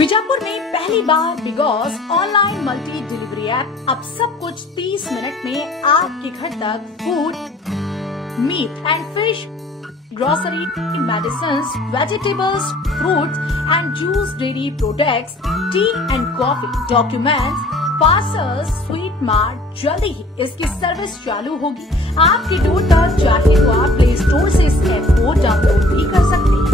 बीजापुर में पहली बार बिगॉस ऑनलाइन मल्टी डिलीवरी ऐप। अब सब कुछ 30 मिनट में आपके घर तक। Food, meat and fish, grocery, medicines, vegetables, fruits and juice, dairy products, tea and coffee, documents, parcels, sweet mart. जल्दी ही इसकी सर्विस चालू होगी। आपके डोर तक चाहे तो आप प्ले स्टोर से इस ऐप को डाउनलोड भी कर सकते हैं।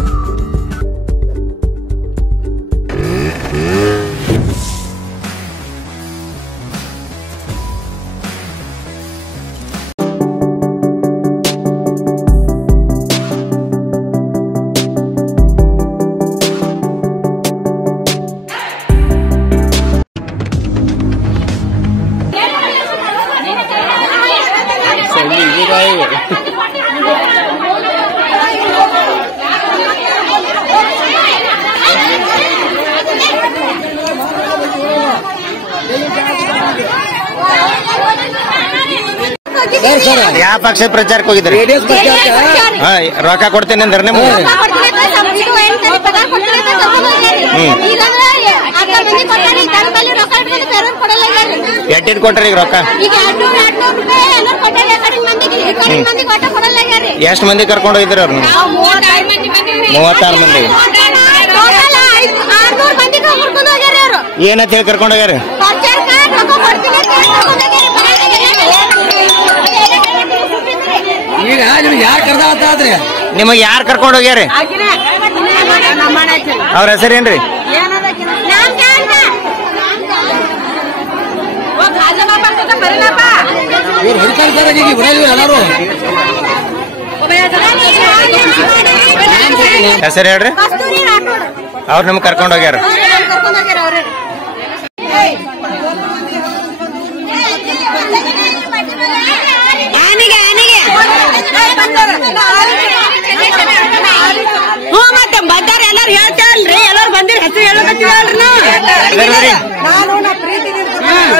ಯಾವ ಪಕ್ಷದ ಪ್ರಚಾರಕ್ಕೆ ಹೋಗಿದ್ರಿ? ರೊಕ್ಕ ಕೊಡ್ತೇನೆ ಅಂದ್ರೆ ನೀವು ಎಟ್ಟಿಟ್ ಕೊಟ್ರಿ ಈಗ ರೊಕ್ಕ? ಎಷ್ಟು ಮಂದಿ ಕರ್ಕೊಂಡು ಹೋಗಿದ್ರಿ ಅವ್ರನ್ನ? 36 ಮಂದಿ. ಏನಂತ ಹೇಳಿ ಕರ್ಕೊಂಡು ಹೋಗ್ಯಾರ? ಈಗ ನಿಮ್ಗೆ ಯಾರು ಕರ್ದಾದ್ರಿ? ನಿಮಗೆ ಯಾರು ಕರ್ಕೊಂಡು ಹೋಗ್ಯಾರ? ಅವ್ರ ಹೆಸರೇನ್ರಿ? ಹೆಸರು ಹೇಳ್ರಿ. ಅವ್ರು ನಿಮ್ಗೆ ಕರ್ಕೊಂಡು ಹೋಗ್ಯಾರ. ಮತ್ತೆ ಬಂದಾರ ಎಲ್ಲಾರು ಹೇಳ್ತಾರಲ್ರಿ, ಎಲ್ಲಾರು ಬಂದಿರ ಹೆಸರು ಹೇಳಕತ್ತೀವಲ್ರಿ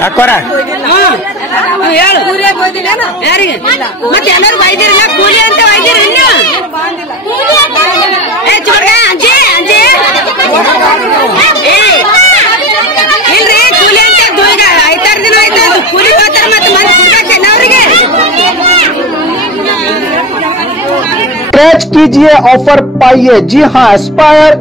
ಅಕ್ಕೋರ ಹೇಳು ಯಾರಿಗೆ? ಮತ್ತೆ ಎಲ್ಲಾರು ವೈದ್ಯರಿಲ್ಲ, ಕೂಲಿ ಅಂತ ವೈದ್ಯರು ಅಂಜಿ ಅಂಜಿ ಇಲ್ರಿ ಕೂಲಿ ಅಂತ ಈಗ 5-6 ದಿನ ಆಯ್ತು. ಕೂಲಿ ಹೋಗ್ತಾರ ಮತ್ತೆ ಮಂದಿ ಅವ್ರಿಗೆ. स्क्रैच कीजिए, ऑफर पाइए। जी हाँ, Aspire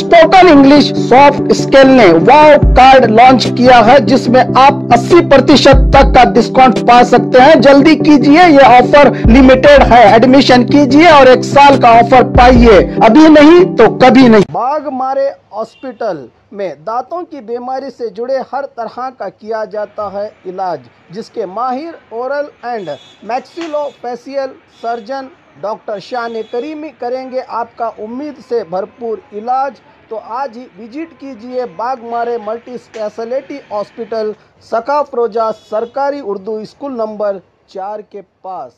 spoken English soft skill ने वाव कार्ड लॉन्च किया है, जिसमें आप 80% तक का डिस्काउंट पा सकते हैं। जल्दी कीजिए, ये ऑफर लिमिटेड है। एडमिशन कीजिए और 1 साल का ऑफर पाइए। अभी नहीं तो कभी नहीं। बाघमारे हॉस्पिटल में दांतों की बीमारी से जुड़े हर तरह का किया जाता है इलाज, जिसके माहिर oral and maxillofacial surgeon doctor शान करीमी करेंगे आपका उम्मीद से भरपूर इलाज। तो आज ही विजिट कीजिए बाघमारे मल्टी स्पेशलिटी हॉस्पिटल, सकाफरोजा सरकारी उर्दू स्कूल नंबर 4 के पास।